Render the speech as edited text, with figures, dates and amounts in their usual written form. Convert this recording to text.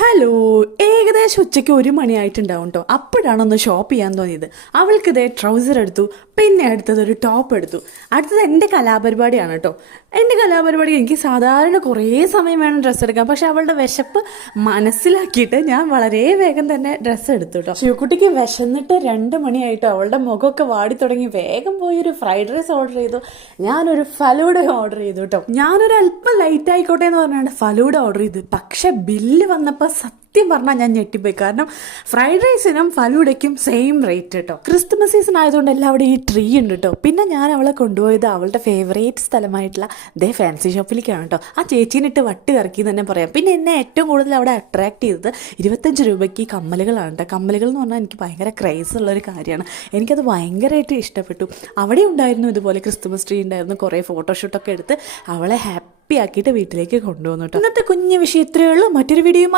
Hello, ഏകദേശം ഉച്ചയ്ക്ക് 1 മണിയായിട്ടുണ്ടാവും കേട്ടോ. അപ്പോഴാണ് ഒന്ന് ഷോപ്പ് ചെയ്യാൻ തോന്നിയത്. അവൾക്ക് ഇതേ ട്രൗസർ എടുത്തു, പിന്നെ അടുത്തത് ഒരു ടോപ്പ് എടുത്തു. അടുത്തത് എൻ്റെ കലാപരിപാടിയാണ് കേട്ടോ. എൻ്റെ കലാപരിപാടി എനിക്ക് സാധാരണ കുറേ സമയം വേണം ഡ്രസ്സ് എടുക്കാൻ, പക്ഷെ അവളുടെ വിശപ്പ് മനസ്സിലാക്കിയിട്ട് ഞാൻ വളരെ വേഗം തന്നെ ഡ്രസ്സ് എടുത്തു കേട്ടോ. ശിവക്കുട്ടിക്ക് വിശന്നിട്ട് 2 മണിയായിട്ടോ. അവളുടെ മുഖമൊക്കെ വാടി തുടങ്ങി. വേഗം പോയി ഒരു ഫ്രൈഡ് റൈസ് ഓർഡർ ചെയ്തു. ഞാനൊരു ഫലൂഡ ഓർഡർ ചെയ്തു കേട്ടോ. ഞാനൊരു അല്പം ലൈറ്റ് ആയിക്കോട്ടെ എന്ന് പറഞ്ഞാണ് ഫലൂഡ ഓർഡർ ചെയ്ത്. പക്ഷെ ബില്ല് വന്നപ്പോൾ സത്യം പറഞ്ഞാൽ ഞാൻ ഞെട്ടിപ്പോയി. കാരണം ഫ്രൈഡ് റൈസിനും ഫലൂഡയ്ക്കും സെയിം റേറ്റ് കേട്ടോ. ക്രിസ്മസ് സീസൺ ആയതുകൊണ്ട് എല്ലാവിടെയും ഈ ട്രീ ഉണ്ട് കേട്ടോ. പിന്നെ ഞാൻ അവളെ കൊണ്ടുപോയത് അവളുടെ ഫേവറേറ്റ് സ്ഥലമായിട്ടുള്ള ഫാൻസി ഷോപ്പിലേക്കാണ് കേട്ടോ. ആ ചേച്ചീനിട്ട് വട്ട് കറക്കി തന്നെ പറയാം. പിന്നെ എന്നെ ഏറ്റവും കൂടുതൽ അവിടെ അട്രാക്ട് ചെയ്തത് 25 രൂപയ്ക്ക് കമ്മലുകളാണ് കേട്ടോ. കമ്മലുകൾ എന്ന് പറഞ്ഞാൽ എനിക്ക് ഭയങ്കര ക്രൈസ് ഉള്ളൊരു കാര്യമാണ്. എനിക്കത് ഭയങ്കരമായിട്ട് ഇഷ്ടപ്പെട്ടു. അവിടെ ഉണ്ടായിരുന്നു ഇതുപോലെ ക്രിസ്മസ് ട്രീ ഉണ്ടായിരുന്നു. കുറേ ഫോട്ടോഷൂട്ടൊക്കെ എടുത്ത് അവളെ ഹാപ്പി ആക്കിയിട്ട് വീട്ടിലേക്ക് കൊണ്ടുവന്നു കേട്ടോ. ഇന്നത്തെ കുഞ്ഞു വിഷയം ഇത്രയേ ഉള്ളൂ. മറ്റൊരു വീഡിയോ